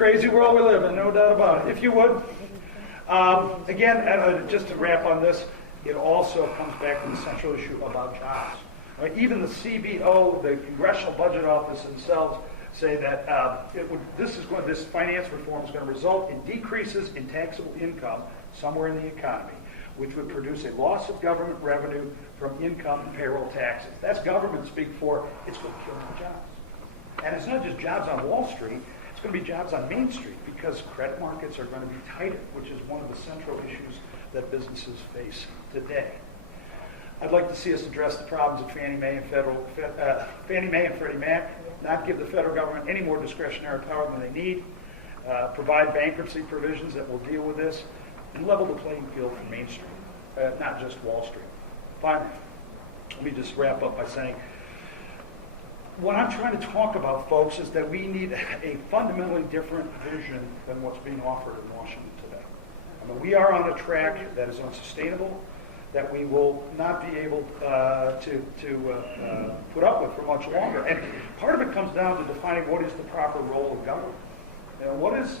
crazy world we live in, no doubt about it. If you would. Again, just to wrap on this, it also comes back to the central issue about jobs. Right? Even the CBO, the Congressional Budget Office themselves, say that this finance reform is going to result in decreases in taxable income somewhere in the economy, which would produce a loss of government revenue from income and payroll taxes. That's government speak for it's going to kill more jobs. And it's not just jobs on Wall Street, it's going to be jobs on Main Street because credit markets are going to be tighter, which is one of the central issues that businesses face today. I'd like to see us address the problems of Fannie Mae and Freddie Mac, not give the federal government any more discretionary power than they need, provide bankruptcy provisions that will deal with this, and level the playing field for Main Street, not just Wall Street. Finally, let me just wrap up by saying, what I'm trying to talk about, folks, is that we need a fundamentally different vision than what's being offered in Washington today. I mean, we are on a track that is unsustainable, that we will not be able to put up with for much longer. And part of it comes down to defining what is the proper role of government. You know, what is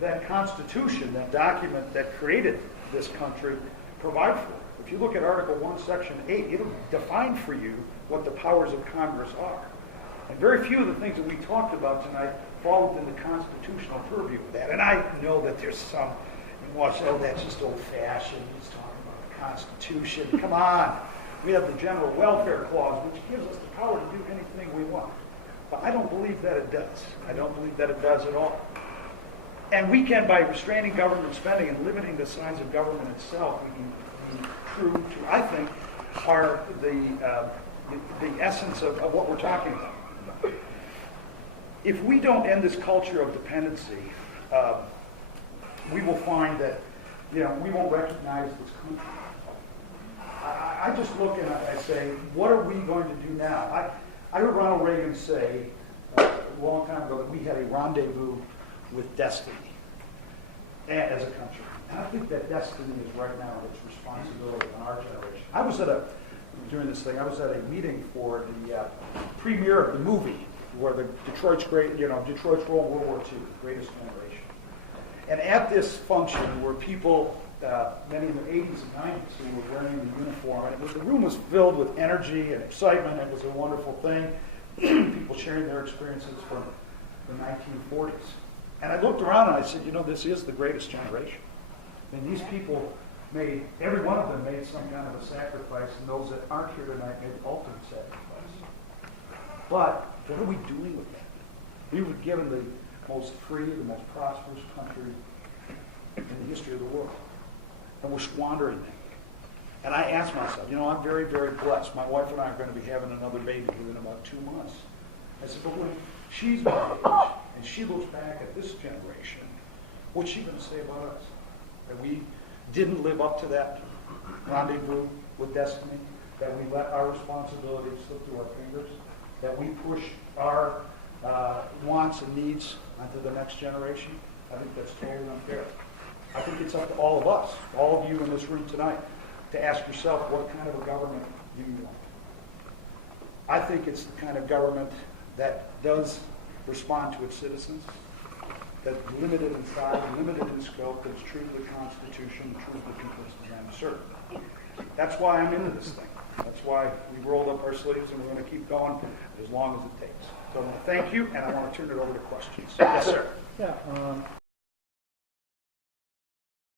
that Constitution, that document that created this country, provide for? If you look at Article 1, Section 8, it'll define for you what the powers of Congress are. And very few of the things that we talked about tonight fall within the constitutional purview of that. And I know that there's some, you watch, oh, that's just old-fashioned. He's talking about the Constitution. Come on. We have the General Welfare Clause, which gives us the power to do anything we want. But I don't believe that it does. I don't believe that it does at all. And we can, by restraining government spending and limiting the size of government itself, we can be true to, I think, are the essence of what we're talking about. If we don't end this culture of dependency, we will find that, we won't recognize this country. I just look and I say, what are we going to do now? I heard Ronald Reagan say a long time ago that we had a rendezvous with destiny as a country. And I think that destiny is right now its responsibility on our generation. During this thing, I was at a meeting for the premiere of the movie where Detroit's role in World War II, the greatest generation. And at this function were people, many in the 80s and 90s, who were wearing the uniform. And the room was filled with energy and excitement. It was a wonderful thing. People sharing their experiences from the 1940s. And I looked around and I said, this is the greatest generation. And these people every one of them made some kind of a sacrifice, and those that aren't here tonight made the ultimate sacrifice. But what are we doing with that? We were given the most free, the most prosperous country in the history of the world. And we're squandering it. And I asked myself, I'm very, very blessed. My wife and I are going to be having another baby within about 2 months. I said, but when she's my age, and she looks back at this generation, what's she going to say about us? That we didn't live up to that rendezvous with destiny, that we let our responsibilities slip through our fingers, that we push our wants and needs onto the next generation. I think that's totally unfair. I think it's up to all of us, all of you in this room tonight, to ask yourself, what kind of a government do you want? I think it's the kind of government that does respond to its citizens, that's limited in size, limited in scope, that's true to the Constitution, true to the people's design to serve. That's why I'm into this thing. That's why we rolled up our sleeves and we're going to keep going as long as it takes. So I want to thank you, and I want to turn it over to questions. Yes, sir. Yeah,